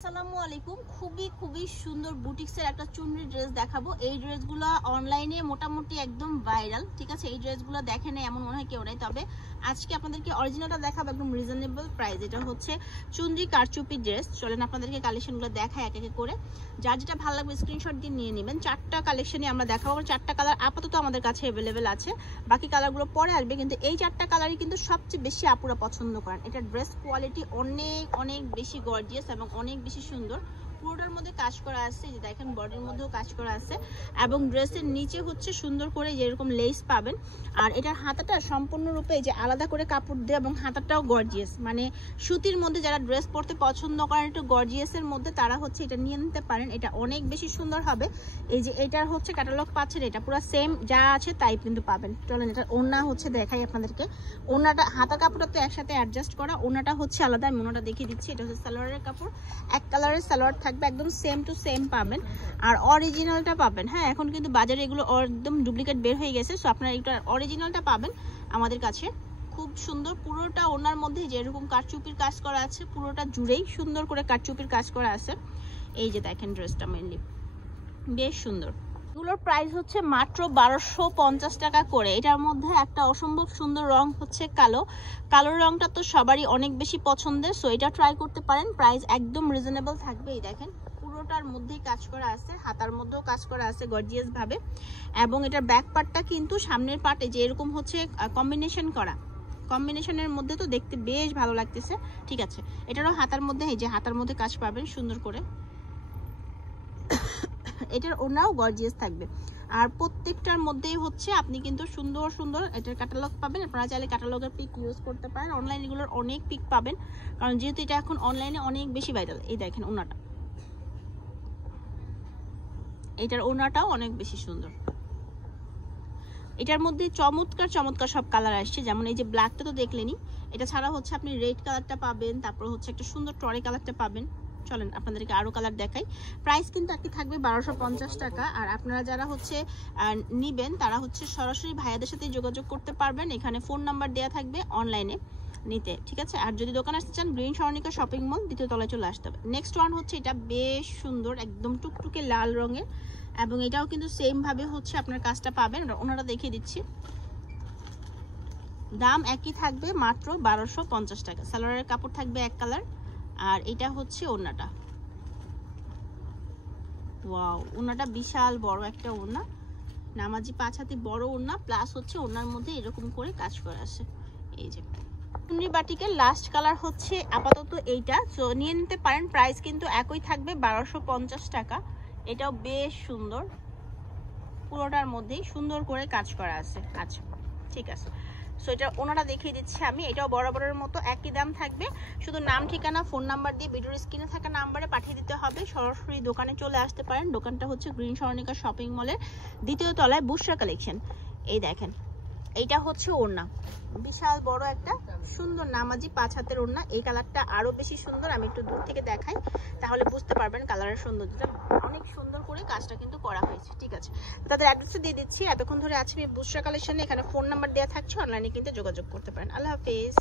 আসসালামু আলাইকুম। খুবই সুন্দর বুটিক্সের একটা চুনরি ড্রেস দেখাবো। এই ড্রেসগুলো অনলাইনে মোটামুটি একদম ভাইরাল, ঠিক আছে। এই ড্রেসগুলো দেখে নেই এমন মনে হয় কেউ নাই, তবে আজকে আপনাদেরকে অরিজিনালটা দেখাবো একদম রিজনেবল প্রাইস। এটা হচ্ছে চুনরি কারচুপি ড্রেস। চলেন আপনাদেরকে কালেকশনগুলো দেখাই এক এক করে। যার যেটা ভালো লাগবে স্ক্রিনশট দিয়ে নিয়ে নেবেন। চারটা কালেকশনই আমরা দেখাবো, চারটা কালার আপাতত আমাদের কাছে অ্যাভেলেবেল আছে, বাকি কালারগুলো পরে আসবে। কিন্তু এই চারটা কালারই কিন্তু সবচেয়ে বেশি আপুরা পছন্দ করেন। এটা ড্রেস কোয়ালিটি অনেক বেশি গর্জিয়াস এবং অনেক বেশি সুন্দর। পুরোটার মধ্যে কাজ করা আছে, যে দেখেন বডির মধ্যেও কাজ করা আছে, এবং ড্রেসের নিচে হচ্ছে সুন্দর করে যেরকম লেস পাবেন। আর এটার হাতাটা সম্পূর্ণরূপে যে আলাদা করে কাপড় দিয়ে, এবং হাতাটাও গর্জিয়াস, মানে সুতির মধ্যে যারা ড্রেস পরতে পছন্দ করেন একটু গর্জিয়াসের মধ্যে, তারা হচ্ছে এটা নিয়ে নিতে পারেন। এটা অনেক বেশি সুন্দর হবে। এই যে এটার হচ্ছে ক্যাটালগ পাচ্ছেন, এটা পুরো সেম যা আছে তাই কিন্তু পাবেন। চলেন এটার ওড়না হচ্ছে দেখাই আপনাদেরকে। ওড়নাটা হাতার কাপড়টা তো একসাথে অ্যাডজাস্ট করা, ওড়নাটা হচ্ছে আলাদা। আমি ওড়নাটা দেখিয়ে দিচ্ছি। এটা হচ্ছে সালোয়ারের কাপড়, এক কালারের সালোয়ার থাকবে, একদম সেম টু সেম পাবেন। আর অরিজিনালটা পাবেন। হ্যাঁ, এখন কিন্তু বাজারে এগুলো একদম ডুপ্লিকেট বের হয়ে গেছে, সো আপনারা এটা অরিজিনালটা পাবেন আমাদের কাছে। খুব সুন্দর পুরোটা ওনার মধ্যে যেরকম কারচুপির কাজ করা আছে, পুরোটা জুড়েই সুন্দর করে কারচুপির কাজ করা আছে। এই যে দেখেন ড্রেসটা মেনলি বেশ সুন্দর। এগুলোর প্রাইস হচ্ছে মাত্র 1250 টাকা করে। এটার মধ্যে একটা অসম্ভব সুন্দর রং হচ্ছে কালো। কালোর রংটা তো সবারই অনেক বেশি পছন্দের, সো এটা ট্রাই করতে পারেন। প্রাইস একদম রিজনেবল থাকবে। এই দেখেন পুরোটার মধ্যেই কাজ করা আছে, হাতার মধ্যেও কাজ করা আছে গর্জিয়াস ভাবে, এবং এটার ব্যাক পার্টটা কিন্তু সামনের পার্টে যে এরকম হচ্ছে কম্বিনেশন করা, কম্বিনেশনের মধ্যে তো দেখতে বেশ ভালো লাগতেছে। ঠিক আছে, এটারও হাতার মধ্যে এই যে হাতার মধ্যে কাজ পাবেন সুন্দর করে। এটার ওড়নাও গর্জিয়াস থাকবে। আর প্রত্যেকটার মধ্যেই হচ্ছে আপনি কিন্তু সুন্দর এটার ক্যাটালগ পাবেন। আপনারা চাইলে ক্যাটালগের পিক ইউজ করতে পারেন। অনলাইন এগুলোর অনেক পিক পাবেন, কারণ যেহেতু এটা এখন অনলাইনে অনেক বেশি ভাইরাল। এই দেখেন ওড়নাটা, এটার ওড়নাটাও অনেক বেশি সুন্দর। এটার মধ্যে চমৎকার সব কালার আসছে, যেমন এই যে ব্ল্যাকটা তো দেখলেনি, এটা ছাড়া হচ্ছে আপনি রেড কালারটা পাবেন, তারপর হচ্ছে একটা সুন্দর টরে কালারটা পাবেন। চলেন আপনাদেরকে আরো কালার দেখাই। প্রাইস কিন্তু একটি থাকবে 1250 টাকা। আর আপনারা যারা হচ্ছে নিবেন তারা হচ্ছে সরাসরি ভাইয়াদের সাথে যোগাযোগ করতে পারবেন। এখানে ফোন নাম্বার দেওয়া থাকবে অনলাইনে নিতে, ঠিক আছে। আর যদি দোকানে আসতে চান গ্রিন স্বর্ণিকা শপিং মল দ্বিতীয় তলায় চলে আসতে হবে। নেক্সট ওয়ান হচ্ছে এটা বেশ সুন্দর, একদম টুকটুকে লাল রঙের, এবং এটাও কিন্তু সেম ভাবে হচ্ছে আপনার কাজটা পাবেন। ওনারা দেখিয়ে দিচ্ছি, দাম একই থাকবে মাত্র 1250 টাকা। সালোয়ারের কাপড় থাকবে এক কালার, আর এটা হচ্ছে ওড়নাটা। ওয়াও, ওড়নাটা বিশাল বড় একটা ওড়না, নামাজি 5 হাতি বড় ওড়না, প্লাস হচ্ছে ওড়নার মধ্যে এরকম করে কাজ করা আছে। এই যে চুনরি বাটিকের লাস্ট কালার হচ্ছে আপাতত এইটা, সো নিয়ে নিতে পারেন। প্রাইস কিন্তু একই থাকবে 1250 টাকা। এটাও বেশ সুন্দর, পুরোটার মধ্যেই সুন্দর করে কাজ করা আছে। আচ্ছা ঠিক আছে, সো এটা ওনারা দেখিয়ে দিচ্ছি আমি। এটাও বরাবরের মতো একই দাম থাকবে, শুধু নাম ঠিকানা ফোন নাম্বার দিয়ে ভিডিওর স্ক্রিনে থাকা নাম্বারে পাঠিয়ে দিতে হবে। সরাসরি দোকানে চলে আসতে পারেন। দোকানটা হচ্ছে গ্রিন স্বর্ণিকা শপিং মলের দ্বিতীয় তলায়, বুশরা কালেকশন। এই দেখেন এইটা হচ্ছে ওড়না, বিশাল বড় একটা সুন্দর নামাজি 5 হাতের ওড়না। এই কালারটা আরো বেশি সুন্দর, আমি একটু দূর থেকে দেখাই তাহলে বুঝতে পারবেন কালারের সৌন্দর্যটা। অনেক সুন্দর করে কাজটা কিন্তু করা হয়েছে, ঠিক আছে। তাদের অ্যাড্রেসটা দিয়ে দিচ্ছি। এতক্ষণ ধরে আছি আমি বুশরা কালেকশনে, এখানে ফোন নাম্বার দেওয়া থাকছে, অনলাইনে কিন্তু যোগাযোগ করতে পারেন। আল্লাহ হাফেজ।